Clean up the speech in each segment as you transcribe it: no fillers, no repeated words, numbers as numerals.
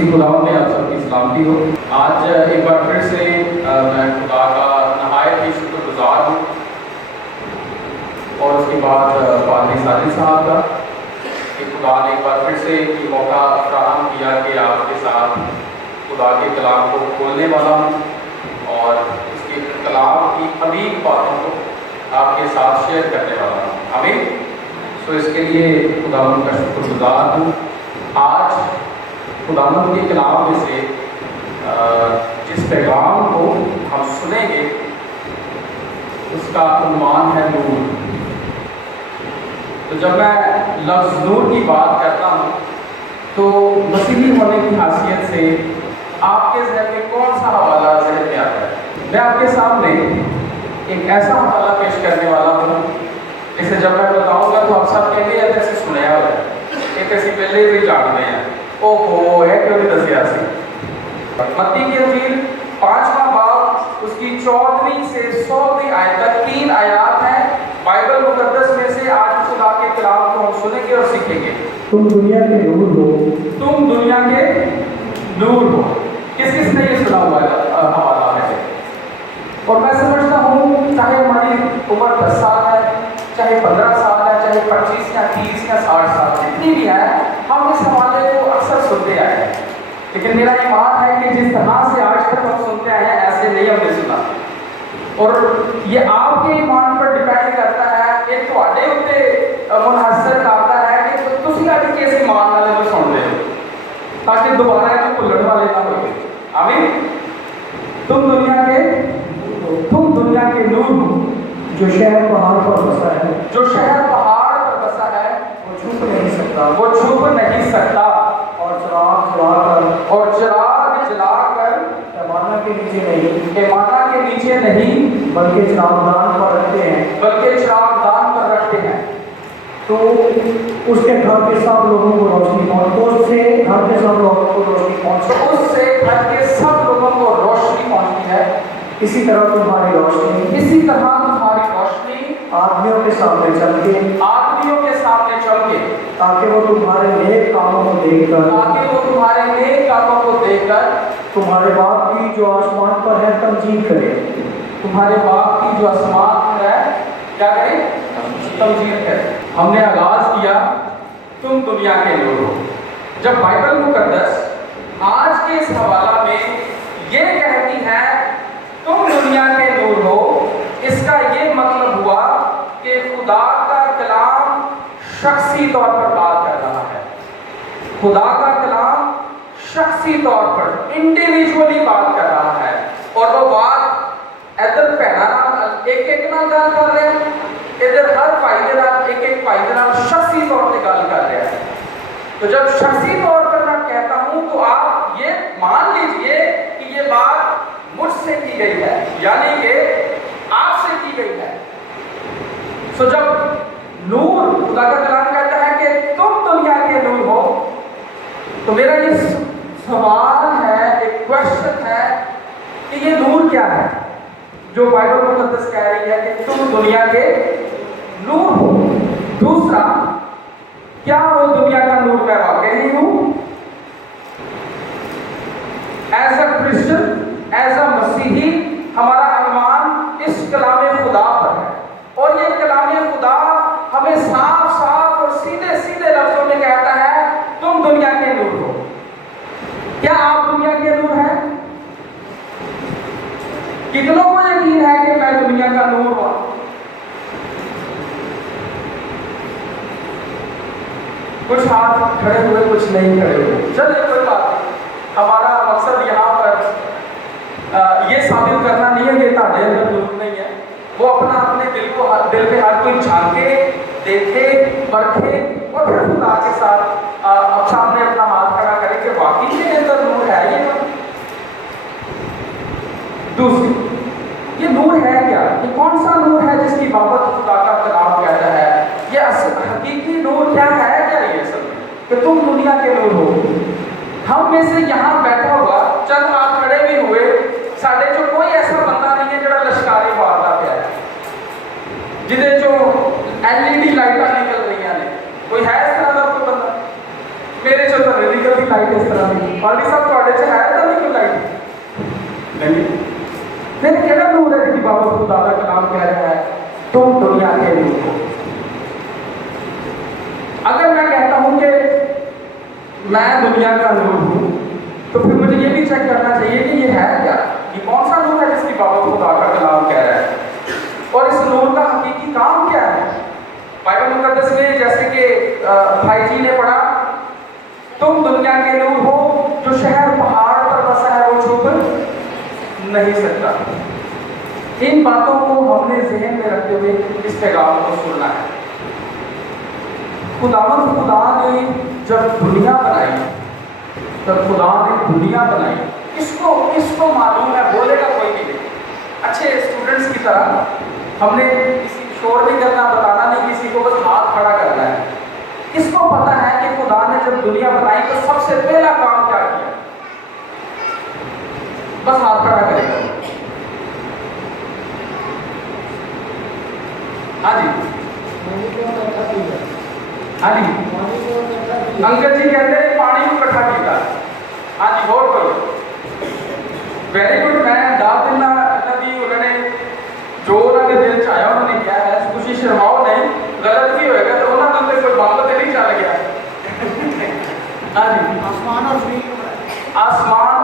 مسیح خداوند میں آپ سب کی سلامتی ہو۔ آج ایک بار پھر سے میں خدا کا نہایت ہی شکر گزار ہوں، اور اس کے بعد پادری ساجد صاحب کا کہ خدا نے ایک بار پھر سے یہ موقع فراہم کیا کہ آپ کے ساتھ خدا کے کلام کو کھولنے والا ہوں اور اس کے کلام کی عمیق باتوں کو آپ کے ساتھ شیئر کرنے والا ہوں۔ آمین۔ تو اس کے لیے خداوند کا شکر گزار ہوں۔ آج خداوند کے کلام میں سے جس پیغام کو ہم سنیں گے اس کا عنوان ہے نور۔ تو جب میں لفظ نور کی بات کرتا ہوں تو مسیحی ہونے کی حیثیت سے آپ کے ذہن میں کون سا حوالہ ذہن میں آتا ہے؟ میں آپ کے سامنے ایک ایسا حوالہ پیش کرنے والا ہوں جسے جب میں بتاؤں گا تو آپ سب کہیں گے ایسے سنیا ہوا ہے، ایک ایسی پہلے بھی جانتے ہیں، او ہو ہے کیوں نہیں دسیا سی۔ متی کی انجیل 5واں باب اس کی 14ویں سے 100ویں آیت تک 3 آیات ہیں بائبل مقدس میں سے۔ آج خدا کے کلام کو ہم سنیں گے اور سیکھیں گے۔ تم دنیا کے نور ہو، تم دنیا کے نور ہو۔ کس کس نے یہ سنا ہوا حوالہ ہے؟ اور میں سمجھتا ہوں چاہے ہماری عمر 10 سال ہے، چاہے 15 سال ہے، چاہے 25 یا 30 یا 60 سال جتنی بھی ہے، ہم اس حوالے کو اکثر سنتے آئے ہیں، لیکن میرا ایمان ہے کہ جس طرح سے آج تک ہم سنتے آئے ہیں ایسے نہیں ہم نے سنا، اور یہ آپ کے ایمان پر ڈیپینڈ کرتا ہے، یہ تھوڑے اتنے منحصر کرتا ہے کہ تسی اج کس ایمان والے کو سن رہے ہو تاکہ دوبارہ یہ بھولن والے نہ ہوئے۔ آمین۔ تم دنیا کے نور ہو، جو شہر پہاڑ پر بسا ہے، جو شہر پہاڑ پر بسا ہے، وہ چھپ نہیں سکتا، وہ چھپ نہیں سکتا، اور چراغ جلا کر پیمانہ کے نیچے نہیں بلکہ چراغدان پر رکھتے ہیں، تو اس کے گھر کے سب لوگوں کو روشنی پہنچتی ہے۔ اسی طرح تمہاری روشنی آدمیوں کے سامنے چمکے، تاکہ وہ تمہارے نیک کاموں کو دیکھ کر تمہارے باپ کی جو آسمان پر ہے تمجید کرے۔ تمہارے باپ کی جو آسمان پر ہے کیا کرے؟ تمجید کرے۔ ہم نے آغاز کیا تم دنیا کے نور ہو۔ جب بائبل مقدس آج کے اس حوالہ میں یہ کہتی ہے تم دنیا کے نور ہو، اس کا یہ مطلب ہوا کہ خدا کا کلام شخصی طور پر بات کر رہا ہے۔ خدا کا کلام شخصی طور پر انڈیویجولی بات کر رہا ہے، اور وہ بات ادھر پہنا ایک نہ گل کر رہے ہیں، ادھر ہر بھائی کے نال ایک بھائی کے نال شخصی طور پہ گل کر رہے ہیں۔ تو جب شخصی طور پر میں کہتا ہوں تو آپ یہ مان لیجئے کہ یہ بات مجھ سے کی گئی ہے، یعنی کہ آپ سے کی گئی ہے۔ سو جب نور خدا کا کلام کہتا ہے کہ تم دنیا کے نور ہو، تو میرا یہ سوال ہے، ایک کوشچن ہے کہ یہ نور کیا ہے جو بائبل مقدس کہہ رہی ہے کہ تم دنیا کے نور ہو؟ دوسرا، کیا وہ دنیا کا نور میں واقع نہیں ہوں؟ As a Christian, as a مسیحی، ہمارا ایمان اس کلام خدا پر ہے، اور یہ کلام خدا ہمیں صاف صاف اور سیدھے سیدھے لفظوں میں کہتا ہے تم دنیا کے نور ہو۔ کیا آپ دنیا کے نور ہیں؟ کتنوں کو یقین ہے کہ میں دنیا کا نور ہوں؟ کچھ ہاتھ کھڑے ہوئے، کچھ نہیں کھڑے ہوئے، چلے کوئی بات نہیں۔ ہمارا مقصد یہاں پر یہ ثابت کرنا نہیں ہے کہ تاڑے اندر نور نہیں ہے، وہ اپنے دل پہ ہر کوئی جھانکے، دیکھے، پرکھے، اور پھر خدا کے ساتھ اب سامنے اپنا ہاتھ کھڑا کرے کہ واقعی میرے اندر نور ہے۔ یہ دوسری، یہ نور ہے کیا؟ یہ کون سا نور ہے جس کی بابت خدا کا کلام کہتا ہے؟ یہ حقیقی نور کیا ہے؟ کیا یہ اصل میں کہ تم دنیا کے نور ہو؟ ہم میں سے یہاں بیٹھا ہوا چند ہاتھ کھڑے بھی ہوئے، ساڈے جو کوئی ایسا بندہ نہیں ہے جڑا لشکاری مارتا پیا ہے، جہدے جو LED لائٹاں نکل رہی ہیں، کوئی ہے اس طرح کا کوئی بندہ؟ میرے چ تو نہیں نکلتی لائٹ किस तरह की पार्टी साहब ਤੁਹਾਡੇ ਚ ਹੈ ਤਾਂ ਨਹੀਂ ਕੋਈ ਲਾਈਟ नहीं फिर केड़ा नूर है कि बाबा खुदा का कलाम कह रहा है तुम दुनिया के नूर हो। अगर मैं कहता हूं कि मैं दुनिया का नूर हूं तो फिर मुझे ये भी चेक करना चाहिए कि ये है क्या, ये कौन सा नूर है जिसकी बाबा खुदा का कलाम कह रहा है और इस नूर का हकीकी काम क्या है। बाइबल मुकद्दस में जैसे कि भाई जी ने पढ़ा, तुम दुनिया के नूर हो, जो शहर पहाड़ पर बसा है वो छुप नहीं सकता। इन बातों को हमने ज़हन में रखते हुए इस पैगाम को सुनना है। खुदावंद खुदा ने जब दुनिया बनाई, तब खुदा ने दुनिया बनाई, किसको मालूम है, बोलेगा कोई भी नहीं। अच्छे स्टूडेंट्स की तरह हमने किसी शोर नहीं करना, बताना नहीं किसी को, बस हाथ खड़ा करना है। किसको पता है कि खुदा ने जब दुनिया बनाई तो सबसे पहला काम क्या किया, बस हाथ खड़ा करेगा। हाँ जी हाँ जी अंकल जी कहते हैं पानी को इकट्ठा किया। हाँ जी बहुत कोई वेरी गुड। मैं दाद दिन नदी उन्होंने जो उन्होंने दिल चाया उन्होंने किया है, खुशी शर्माओ नहीं, गलत भी होएगा तो उन्होंने कोई बंद तो नहीं चल गया। हाँ जी आसमान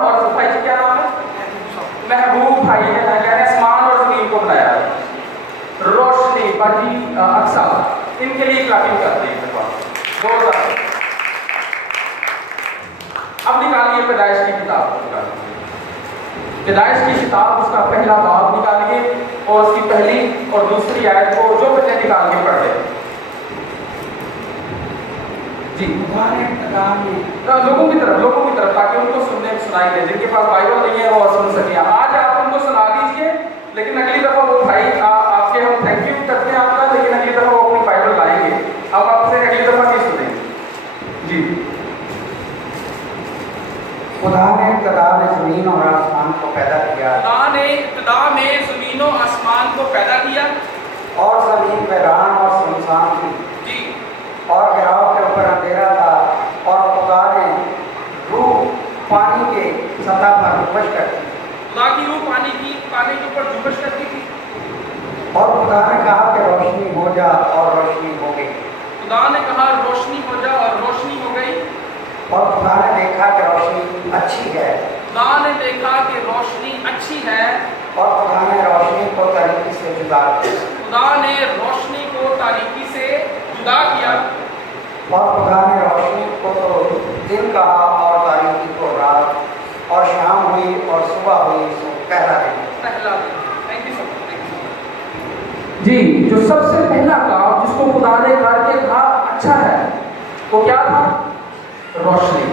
और भाई जी क्या नाम है, महबूब भाई है, कह रहे आसमान और जमीन को बनाया, रोशनी बाजी अक्सा, इनके लिए क्लापिंग करते हैं। अब निकालिए पैदाइश की किताब, पैदाइश की किताब उसका पहला बाब निकालिए और उसकी पहली और दूसरी आयत को जो बच्चे निकाल के पढ़ लें जी लोगों की तरफ ताकि उनको सुनाई दे, जिनके पास बाइबल नहीं है वो सुन सके। आज आप उनको सुना दीजिए, लेकिन अगली दफा वो भाई आपके हम थैंक यू करते हैं आपका, लेकिन अगली दफा वो अपनी बाइबल लाएंगे, अब आपसे अगली दफा नहीं सुनेंगे जी। खुदा ने इब्तिदा में ज़मीन और आसमान को पैदा किया, खुदा ने इब्तिदा में ज़मीन और आसमान को पैदा किया और ज़मीन वीरान और सुनसान थी जी, और गिराव के ऊपर अंधेरा था, और खुदा ने रूह पानी के सतह पर जुबश करती, खुदा की रूह पानी के ऊपर जुबश करती थी। और खुदा ने कहा कि रोशनी हो जा, और रोशनी हो गई। खुदा ने कहा रोशनी हो जा और रोशनी हो गई। और खुदा ने देखा कि रोशनी अच्छी है, खुदा ने देखा कि रोशनी अच्छी है, और खुदा ने रोशनी को तारीकी से जुदा किया, खुदा ने रोशनी को तारीकी से जुदा किया, और खुदा ने रोशनी को तो दिन कहा और तारीकी को रात, और शाम हुई और सुबह हुई सो पहला दिन। थैंक यू सो मच जी। जो सबसे पहला काम जिसको खुदा ने करके कहा अच्छा है वो क्या था, रोशनी।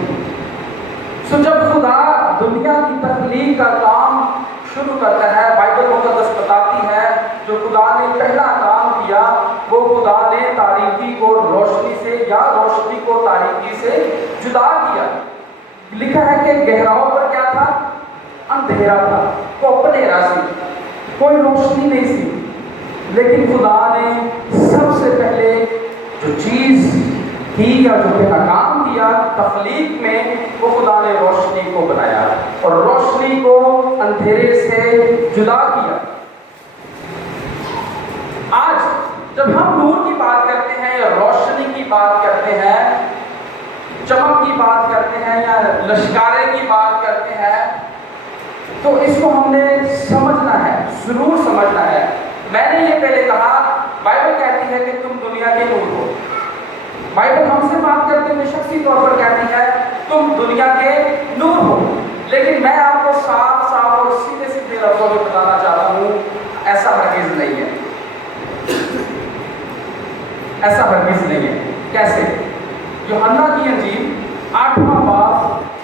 सो जब खुदा दुनिया की तख्लीक का काम शुरू करता है, बाइबल मुकद्दस बताती है जो खुदा ने पहला काम किया वो खुदा ने तारीकी को रोशनी से या रोशनी को तारीकी से जुदा किया। लिखा है कि गहराओं पर क्या था, अंधेरा था, कोपनेरा सी, कोई रोशनी नहीं सी। लेकिन खुदा ने सबसे पहले जो चीज़ की या जो पहला काम किया तख्लीक में, वो खुदा ने रोशनी को बनाया और रोशनी को अंधेरे से जुदा किया। आज जब हम नूर की बात करते हैं या रोशनी की बात करते हैं, चमक की बात करते हैं या लश्कारे की बात करते हैं, तो इसको हमने समझना है, जरूर समझना है। मैंने ये पहले कहा, बाइबल कहती है कि तुम दुनिया के नूर हो। बाइबल हमसे बात करते हुए शख्सी तौर पर कहती है तुम दुनिया के नूर हो, लेकिन मैं आपको साफ साफ और सीधे सीधे लफ्ज़ों में बताना चाहता हूँ, ऐसा हरगिज़ नहीं है, ऐसा हरगिज़ नहीं है। कैसे? यूहन्ना की इंजील 8वां बाब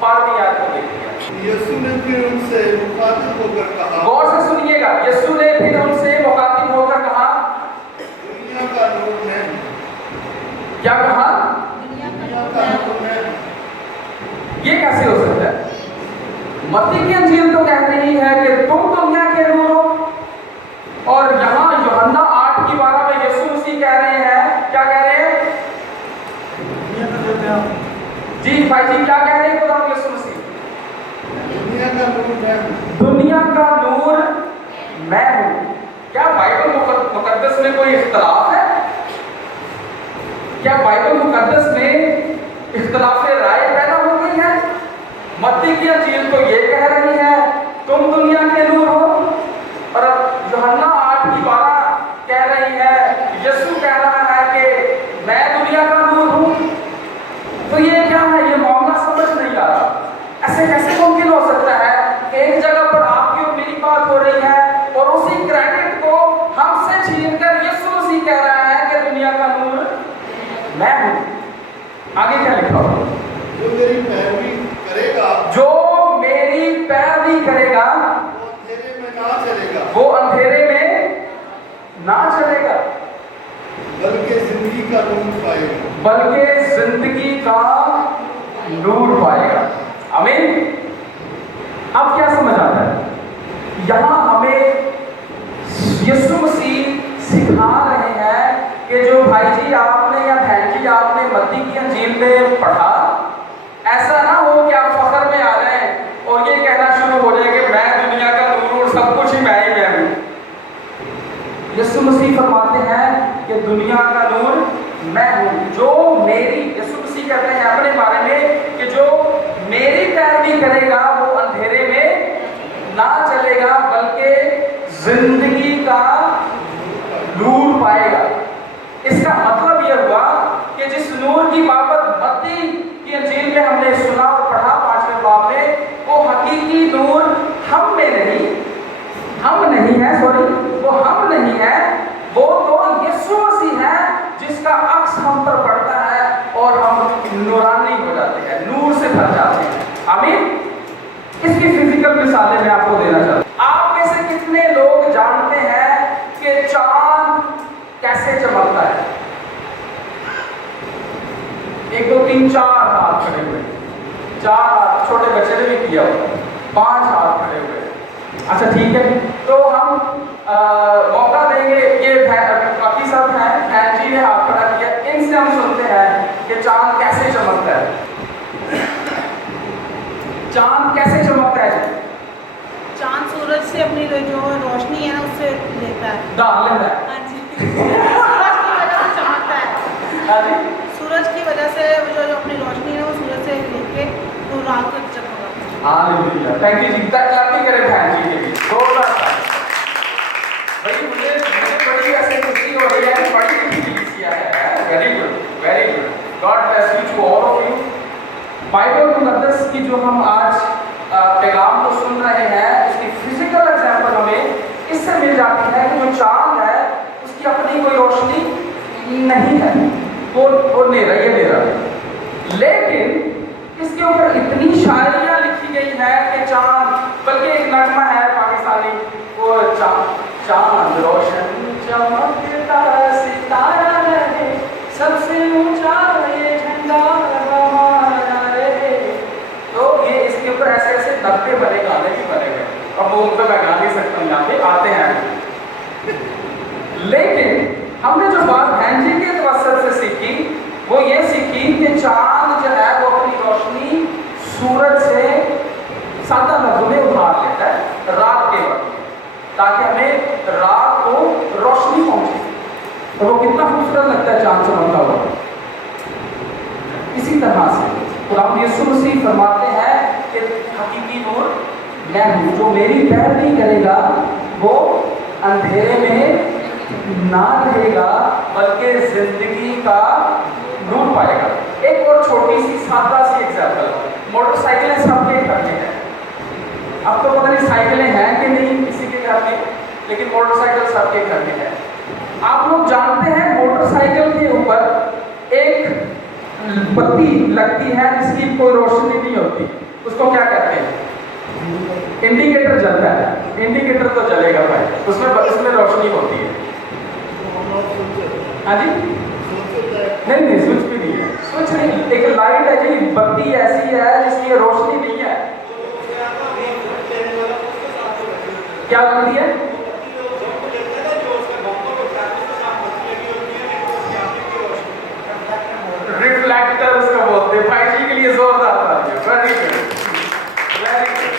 12वीं आयत को देखिए। यीशु ने फिर उनसे मुखातिब होकर कहा, गौर से सुनिएगा, यीशु ने फिर उनसे मुखातिब होकर कहा, दुनिया का नूर मैं हूं। क्या कहा? दुनिया का नूर मैं हूं। ये कैसे हो सकता है? मत्ती की इंजील तो कह रही है कि तुम दुनिया के नूर हो, और यहाँ यूहन्ना 8:12 में यीशु मसीह कह रहे हैं, क्या कह रहे हैं जी भाई जी, क्या कह रहे हैं खुदा का नूर मैं हूँ। दुनिया का नूर मैं हूँ। क्या बाइबल मुकद्दस में कोई इख्तलाफ है? क्या बाइबल मुकद्दस में इख्तलाफ राय पैदा हो गई है? मत्ती की अंजील तो ये कह रही है तुम दुनिया के नूर हो, और अब यूहन्ना 8:12 कह रही है, यीशु कह रहा है कि मैं दुनिया का नूर हूँ। तो ये क्या है? ये मामला समझ नहीं आ रहा। ऐसे कैसे मुमकिन हो सकता है? एक जगह पर आपकी और मेरी बात हो रही है और उसी क्रेडिट को हमसे छीनकर यीशु मसीह कह रहा है कि दुनिया का नूर मैं हूँ। आगे क्या लिखा हुआ? जो मेरी पैरवी करेगा जो मेरी पैरवी करेगा वो अंधेरे में ना चलेगा, वो अंधेरे में ना चलेगा, बल्कि जिंदगी का नूर पाएगा। बल्कि जिंदगी का नूर पाएगा। आमीन। अब क्या समझ आता है? यहाँ हमें यीशु मसीह सिखा रहे हैं कि जो भाई जी आपने या बहन जी आपने मत्ती की अंजील में पढ़ा, ऐसा ना हो कि आप फख्र में आ जाएं और ये कहना शुरू हो जाए कि मैं दुनिया का नूर और सब कुछ ही मैं हूँ। यीशु मसीह फरमाते हैं कि दुनिया का नूर मैं हूँ। जो मेरी, यीशु मसीह कहते हैं अपने बारे में कि जो मेरी पैरवी करेगा वो अंधेरे में ना चलेगा, बल्कि जिंदगी का नूर पाएगा। इसका मतलब यह हुआ कि जिस नूर की बाबत मत्ती की अंजील में हमने सुना और पढ़ा 5वें बाब में, वो हकीकी नूर हम में नहीं, हम नहीं है, वो हम नहीं है, वो तो यीशु मसीह है जिसका अक्स हम पर पड़ता है और हम नूरानी हो जाते हैं, नूर से भर जाते हैं। आमीन। इसकी फिजिकल मिसालें मैं आपको देना चाहता हूं। आप में से कितने लोग जानते हैं कि चांद कैसे चमकता है? 1 2 3 4 हाथ खड़े हुए, 4 हाथ, छोटे बच्चे ने भी किया होगा, 5 हाथ खड़े हुए। अच्छा ठीक है, तो हम मौका देंगे, ये बाकी सब हैं, बहन जी ने हाथ खड़ा किया, इनसे हम सुनते हैं कि चांद कैसे चमकता है। चांद कैसे चमकता है? चांद सूरज से अपनी जो रोशनी है ना उससे लेता है, डाल लेता है। हाँ जी। सूरज की वजह से चमकता है। हाँ जी। सूरज की वजह से जो अपनी रोशनी है वो सूरज से लेके तो रात को चमकता है। Hallelujah. Thank you ji. Clapping करें बहन जी के लिए। जोरदार ताली। भाई मुझे बड़ी ऐसे खुशी हो रही है, बड़ी खुशी है। Very good, very good. God bless you to all of you. Bible मुकद्दस की जो हम आज पैगाम को सुन रहे हैं, इसकी फिजिकल एग्जाम्पल हमें इससे मिल जाती है कि जो चांद है उसकी अपनी कोई रोशनी नहीं है, वो अंधेरा ही अंधेरा है। लेकिन इसके ऊपर इतनी शायरियाँ लिखी गई है कि चांद, बल्कि एक नगमा है पाकिस्तानी, वो चांद रोशन चमकता सितारा रहे, सबसे ऊंचा ये झंडा हमारा रहे। तो ये इसके ऊपर ऐसे ऐसे नब्बे बने गाने भी बने हुए, अब वो उनको मैं गा नहीं सकता हूँ, यहाँ पे आते हैं। लेकिन हमने जो बात बहन जी के तवस्सुल से सीखी वो ये सीखी कि चांद जो है वो अपनी रोशनी सूरज से सादा लफ्ज़ों में उधार लेता है रात के वक्त, ताकि हमें रात को रोशनी पहुंचे। तो वो कितना खूबसूरत लगता है चांद चमकता हुआ। इसी तरह से खुदावंद यीशु मसीह फरमाते हैं कि हकीकी नूर मैं हूँ, जो मेरी पैरवी करेगा वो अंधेरे में ना रहेगा, बल्कि जिंदगी का नूर पाएगा। एक और छोटी सी सादा सी एग्जाम्पल, मोटरसाइकिलें सबके घर में हैं। अब तो पता नहीं साइकिलें हैं कि नहीं किसी के घर में, लेकिन मोटरसाइकिल सबके घर में है। आप लोग जानते हैं मोटरसाइकिल के ऊपर एक बत्ती लगती है जिसकी कोई रोशनी नहीं होती, उसको क्या कहते हैं? इंडिकेटर जलता है। इंडिकेटर तो जलेगा भाई, उसमें रोशनी होती है। हाँ जी, नहीं नहीं स्विच भी नहीं है, स्विच नहीं, एक लाइट है जी, बत्ती ऐसी है जिसकी रोशनी नहीं है। क्या होती है? रिफ्लेक्टर उसको बोलते हैं। भाई जी के लिए जोरदार तालियां। Very good, very good.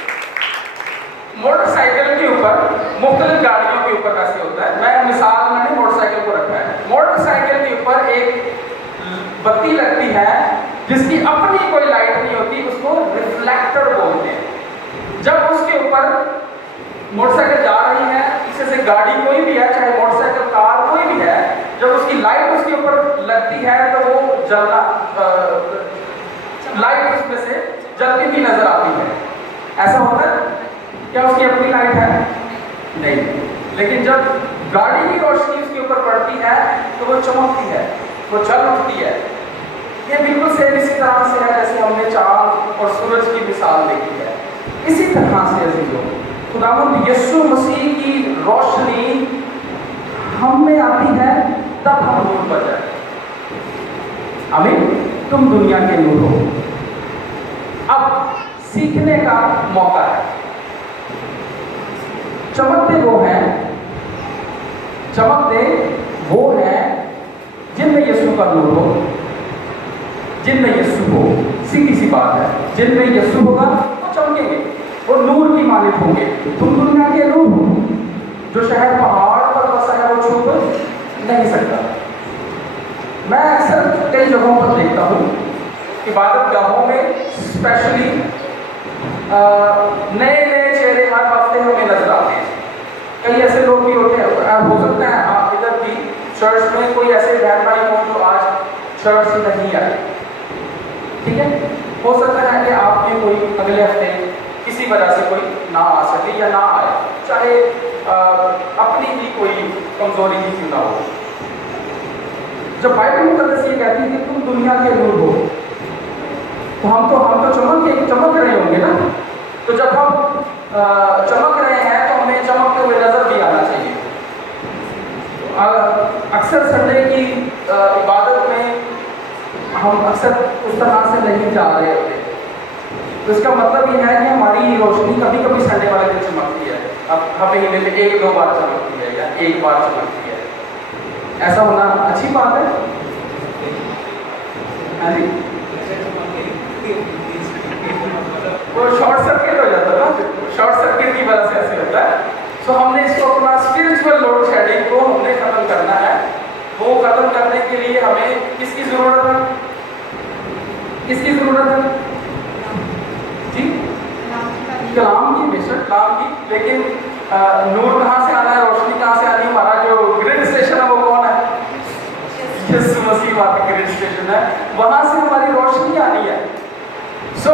मुख्तलिफ गाड़ियों के ऊपर कैसे होता है। मैं मिसाल मैंने मोटरसाइकिल को रखा है। मोटरसाइकिल के ऊपर एक बत्ती लगती है जिसकी अपनी कोई लाइट नहीं होती, उसको रिफ्लेक्टर बोलते हैं। जब उसके ऊपर मोटरसाइकिल जा रही है, पीछे से गाड़ी कोई भी है, चाहे मोटरसाइकिल कार कोई भी है, जब उसकी लाइट उसके ऊपर लगती है तो वो जलना लाइट उसमें से जलती हुई नजर आती है। ऐसा होता है? क्या उसकी अपनी लाइट है? नहीं। लेकिन जब गाड़ी की रोशनी उसके ऊपर पड़ती है तो वो चमकती है, वो जल उठती है। ये बिल्कुल सेम इसी तरह से है जैसे हमने चांद और सूरज की मिसाल देखी है। इसी तरह से अजीजों, खुदावंद यीशु मसीह की रोशनी हम में आती है तब हम नूर पर जाते हैं। आमीन। तुम दुनिया के नूर हो। अब सीखने का मौका है। चमकते वो हैं जिनमें यीशु का नूर हो, जिनमें यीशु हो। सीधी सी बात है, जिनमें यीशु होगा वो चमकेंगे, वो नूर की मालिक होंगे। तुम दुनिया के नूर हो। जो शहर पहाड़ पर बसा है वो छू नहीं सकता। मैं अक्सर कई जगहों पर देखता हूँ, इबादत गाहों में स्पेशली नए नए चेहरे हर हफ्ते हमें नजर आते हैं। कई ऐसे लोग भी होते हैं, हो सकता है आप इधर भी चर्च में कोई ऐसे बहन भाई हो जो आज चर्च से नहीं आए, ठीक है। हो सकता है कि आप में कोई अगले हफ्ते किसी वजह से कोई ना आ सके या ना आए, चाहे अपनी भी कोई कमजोरी ही क्यों ना हो। जब बाइबल मुकद्दस ये कहती है कि तुम दुनिया के नूर हो, तो हम तो चमक रहे होंगे ना। तो जब हम चमक रहे हैं तो हमें चमकते हुए नजर भी आना चाहिए। अक्सर संडे की इबादत में हम अक्सर उस तरह से नहीं जा रहे होते, तो इसका मतलब ये है कि हमारी रोशनी कभी कभी संडे वाले दिन चमकती है। अब महीने में 1-2 बार चमकती है या 1 बार चमकती है। ऐसा होना अच्छी बात है। हाँ जी, वो शॉर्ट सर्किट हो जाता है ना, शॉर्ट सर्किट की वजह से ऐसे होता है। सो हमने इसको अपना स्पिरिचुअल लोड शेडिंग को हमने खत्म करना है। वो खत्म करने के लिए हमें किसकी जरूरत है? किसकी जरूरत है जी? कलाम की, बेशक कलाम की। लेकिन नूर कहाँ से आना है, रोशनी कहाँ से आनी है? हमारा जो ग्रिड स्टेशन है वो कौन है? यीशु मसीह वाला ग्रिड स्टेशन है, वहां से हमारी रोशनी आनी है। सो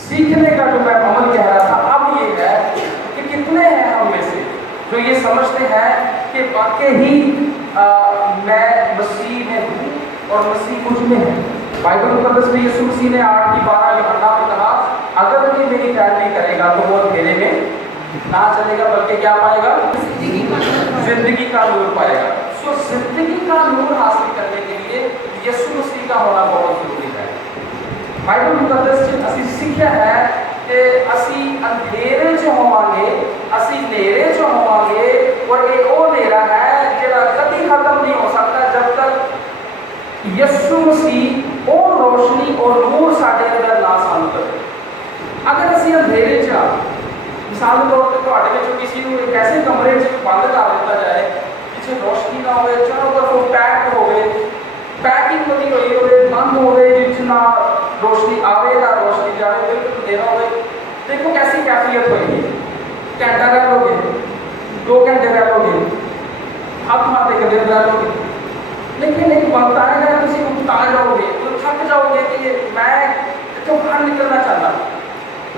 सीखने का जो मैं अमल कह रहा था अब ये है कि कितने हैं हम में से जो ये समझते हैं कि वाकई ही मैं मसीह में हूँ और मसीह मुझ में है। बाइबल मुकद्दस में यीशु मसीह ने 8:12 यूहन्ना में कहा, अगर कोई मेरी पैरवी करेगा तो वो अंधेरे में ना चलेगा बल्कि क्या पाएगा? जिंदगी का नूर पाएगा। सो जिंदगी का नूर हासिल करने के लिए यीशु मसीह का होना बहुत जरूरी है। बाइबल मुकद्दस च ਅਸੀਂ ਸਿੱਖਿਆ ਹੈ ਕਿ ਅਸੀਂ ਅੰਧੇਰੇ 'ਚ ਹੋਵਾਂਗੇ, ਅਸੀਂ ਹਨੇਰੇ 'ਚ ਹੋਵਾਂਗੇ, ਔਰ ਇਹ ਉਹ ਹਨੇਰਾ ਹੈ ਜਿਹੜਾ ਕਦੀ ਖਤਮ ਨਹੀਂ ਹੋ ਸਕਦਾ ਜਦ ਤੱਕ ਯਿਸੂ ਮਸੀਹ ਉਹ ਰੋਸ਼ਨੀ और नूर ਸਾਡੇ ਅੰਦਰ ਨਾ ਸਾਨੂੰ ਦੇਵੇ। ਅਗਰ ਅਸੀਂ ਅੰਧੇਰੇ 'ਚ ਮਿਸਾਲ ਦੇ ਤੌਰ ਤੇ ਤੁਹਾਡੇ ਵਿੱਚੋਂ ਕਿਸੇ ਨੂੰ ਇੱਕ ਐਸੇ ਕਮਰੇ 'ਚ ਬੰਦ ਕਰ ਦਿੱਤਾ ਜਾਏ ਜਿੱਥੇ ਰੋਸ਼ਨੀ ਨਾ ਹੋਵੇ, ਚਾਰੋਂ ਤਰਫੋਂ ਪੈਕ ਹੋਵੇ, पैकिंग करी हुई हो, बंद हो गए, जितना रोशनी आवे ना रोशनी जाए, बिल्कुल अंधेरा हो, देखो कैसी कैफियत होगी। घंटा रह लोगे, 2 घंटे रह लोगे, हाथ मारते के रह लोगे, लेकिन एक वक्त आएगा किसी को उठा जाओगे, तो थक जाओगे कि ये मैं तो बाहर निकलना चाहता।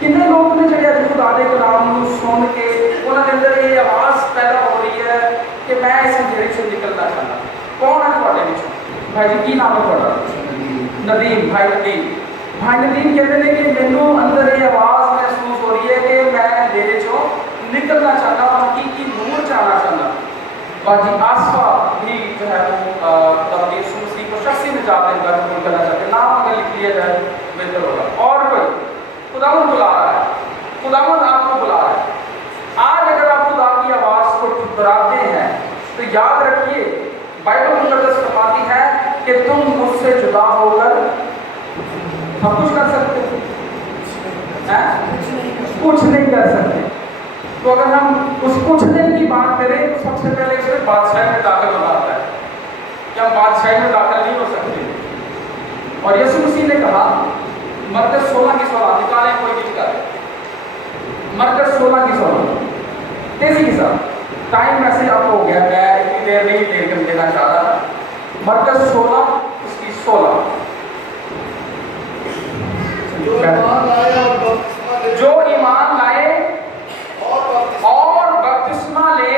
कितने लोग ने जो खुदा के कलाम को सुन के उन्होंने अंदर ये आवाज़ पैदा हो रही है कि मैं इस अंधेरे से निकलना चाहता। कौन है तुम्हारे बीच? भाई जी की नाम है ਤੁਹਾਡਾ? नदीम। भाई नदीम कहते हैं कि मैनू अंदर ये आवाज़ महसूस हो रही है कि मैं अंधेरे चो निकलना चाहता हूँ, हकीकी नूर जाना चाहता। और जी आसफा भी जो है वो यीशु मसीह को शख्सी निजात देकर कबूल करना चाहते। नाम अगर लिख लिया जाए बेहतर होगा। और कोई खुदावंद बुला रहा है, खुदावंद आपको बुला रहा है। आज अगर आप खुदा की आवाज़ को ठुकराते हैं तो याद रखिए बाइबल मुकद्दस फरमाती है कि तुम मुझसे जुदा होकर सब कुछ कर सकते हो, कुछ नहीं कर सकते। तो अगर हम उस पूछने की बात करें तो सबसे पहले उसने बादशाह में दाखिल होना आता है कि हम बादशाह में दाखिल नहीं हो सकते। और यीशु मसीह ने कहा, मरकज 16 की 16 निकालें, कोई भी निकाले, मरकज 16 की 16 तेजी के साथ। टाइम वैसे अब हो गया, मैं इतनी देर नहीं देर देना चाह रहा था। मरकज 16 उसकी 16 जो ईमान लाए और बपतिस्मा ले, जो ईमान लाए और बपतिस्मा ले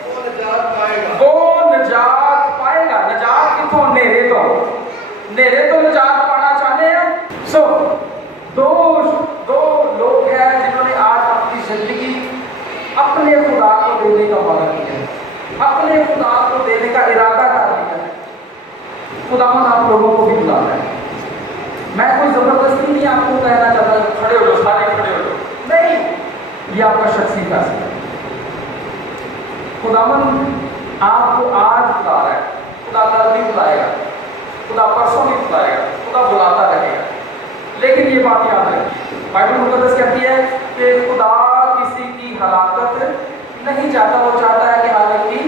वो निजात पाएगा। वो निजात पाएगा। निजात कितों? नेरे तो निजात पाना चाहते हैं। सो दो लोग हैं जिन्होंने आज अपनी जिंदगी अपने खुदा को देने का वादा किया है, अपने खुदा को देने का इरादा कर लिया है। खुदावन आप लोगों को भी बुला रहा है। मैं कोई जबरदस्ती नहीं आपको कहना चाहता खड़े हो जाओ, सारे खड़े हो जाओ, नहीं, ये आपका शख्सी फैसला है। खुदावन आपको आज बुला रहा है, खुदा कल भी बुलाएगा, खुदा परसों भी बुलाएगा, खुदा बुलाता रहेगा। लेकिन ये बात याद रखिए, बाइबल मुकद्दस कहती है कि खुदा किसी की हलाकत नहीं चाहता, वो चाहता है कि हालांकि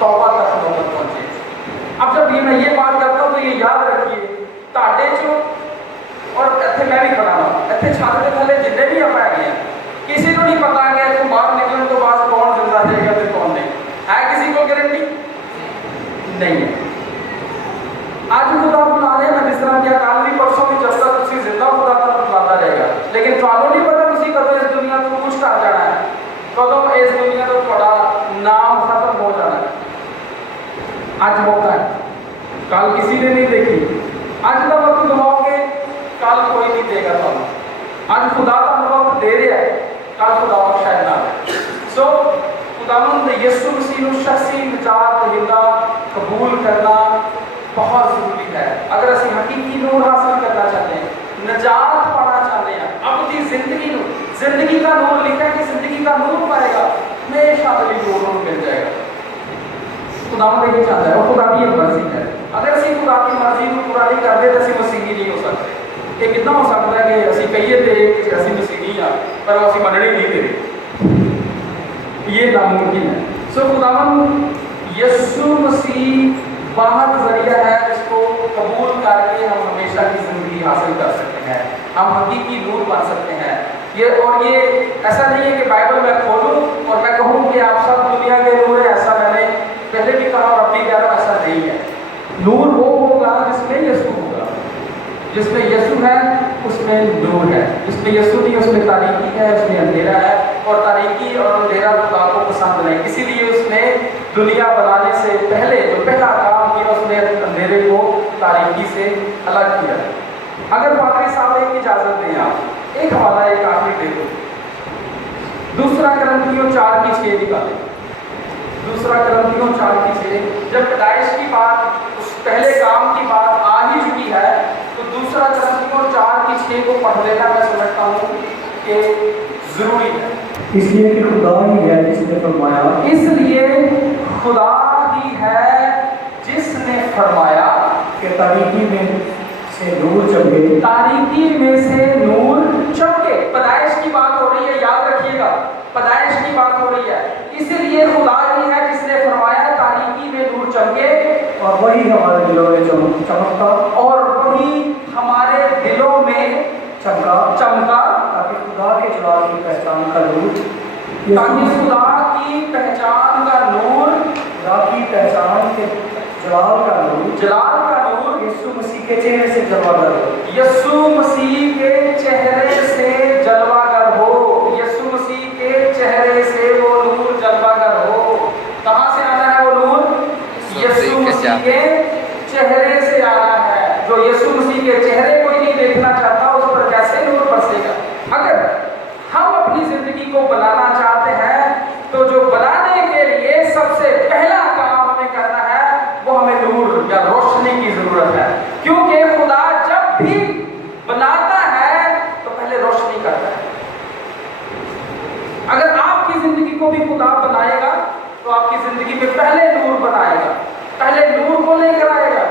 तौबा तक नौबत पहुंचे। अब जब मैं ये बात करता हूँ तो ये याद रखिए, ताड़े जो और इतने मैं भी खड़ा हूँ, इतने छात्र के थले जितने भी आप गए हैं, किसी को नहीं पता है कि बाहर निकलने के बाद कौन जिंदा रहेगा तो कौन नहीं है। किसी को गारंटी नहीं है। आज खुदा बुला रहे हैं, मैं जिस तरह क्या काल भी परसों भी जब तक उसी जिंदा खुदा तक बुलाता रहेगा। लेकिन चालू नहीं पता किसी कदों इस दुनिया को कुछ कर जाना है, कदों इस दुनिया को थोड़ा नाम खत्म हो जाना है। आज मौका है, कल किसी ने नहीं देखी। आज का वक्त दबाओगे, कल कोई नहीं देगा तुम। आज खुदा का वक्त दे रहा है, कल खुदा शायद ना दे। सो खुदावंद यीशु मसीह को शख्सी निजात हिंदा कबूल करना बहुत ज़रूरी है। अगर असी हकीकी नूर हासिल करना चाहते हैं, निजात पाना चाहते हैं, अपनी जिंदगी का नूर लिखा है कि जिंदगी का नूर पाएगा, हमेशा अली नूर मिल जाएगा। खुदावंद यही चाहता है और खुदा की मर्जी है। अगर असी खुदा की मर्जी को पूरा नहीं करते तो असी मसीही नहीं हो सकते। ये कितना हो सकता है कि असी कहिए थे कि असी मसीही हाँ पर वो असी मननी नहीं दे, ये नामुमकिन है। सो खुदावंद यीशु मसीह वाहद जरिया है जिसको कबूल करके हम हमेशा की ज़िंदगी हासिल कर सकते हैं, हम हकीकी नूर बन सकते हैं। ये ऐसा नहीं है कि बाइबल में खोलूँ और मैं कहूँ कि आप सब दुनिया के नूर है, ऐसा मैंने पहले भी कहा और अब भी कह रहा हूँ, ऐसा नहीं है। नूर वो होगा जिसमें यीशु होगा, जिसमें यीशु है उसमें नूर है। जिसमें यीशु नहीं उसमें तारीकी है, उसमें अंधेरा है, और तारीकी और अंधेरा खुदा को पसंद नहीं। इसीलिए उसने दुनिया बनाने से पहले जो पहला काम किया उसने अंधेरे को तारीकी से अलग किया। अगर पादरी साहब एक इजाज़त दें, आप एक हवाला एक आखिरी दे दो, दूसरा करंथियों 4:6 निकालें। दूसरा करंथियों 4:6, जब पैदाइश की बात, उस पहले काम की बात आ ही चुकी है, तो दूसरा करंथियों 4:6 को पढ़ लेना मैं समझता हूँ कि ज़रूरी है। इसलिए कि खुदा ही है जिसने फरमाया, इसलिए खुदा ही है जिसने फरमाया कि तारीकी में से नूर चमके, तारीकी में से नूर चमके। पैदाइश की बात हो रही है, याद रखिएगा, पैदाइश की बात हो रही है। इसलिए खुदा ही है जिसने फरमाया तारीकी में नूर चमके, और वही हमारे दिलों में चमकता, और वही हमारे दिलों में चमका, ताकि खुदा के जलाल की पहचान का नूर, ताकि खुदा की पहचान का नूर, खुदा की पहचान के जलाल का नूर यीशु मसीह के चेहरे से जलवागर हो। यीशु मसीह के चेहरे से जलवागर हो। यीशु मसीह के चेहरे से वो नूर जलवागर हो। कहाँ से आना है वो नूर? यीशु मसीह के चेहरे से आना है। जो यीशु मसीह के चेहरे को ही नहीं देखना चाहता, उस पर कैसे नूर बरसेगा? अगर हम अपनी जिंदगी को बनाना चाहते हैं तो जो बनाने के लिए सबसे पहला काम हमें करना है वो हमें नूर या रोशनी की जरूरत है। क्योंकि खुदा जब भी बनाता है तो पहले रोशनी करता है। अगर आपकी जिंदगी को भी खुदा बनाएगा तो आपकी जिंदगी में पहले नूर बनाएगा, पहले नूर को लेकर आएगा।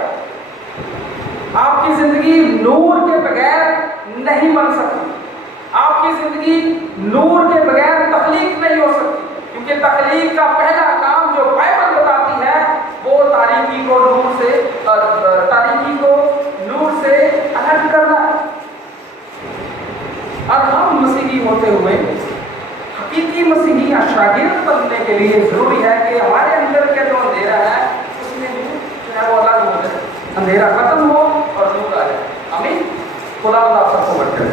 आपकी जिंदगी नूर के बगैर नहीं बन सकती। आपकी जिंदगी नूर के बगैर तख्लीक नहीं نہیں ہو سکتی، کیونکہ تخلیق کا پہلا کام جو بائبل بتاتی ہے وہ تاریکی کو نور سے الگ کرنا ہے۔ اور ہم مسیحی ہوتے ہوئے حقیقی مسیحی یا شاگرد بننے کے لیے ضروری ہے کہ ہمارے اندر کا جو اندھیرا ہے اس میں نور جو ہے وہ الگ ہو جائے، اندھیرا ختم ہو اور نور آ جائے۔ آمین۔ خدا آپ سب کو برکت دے۔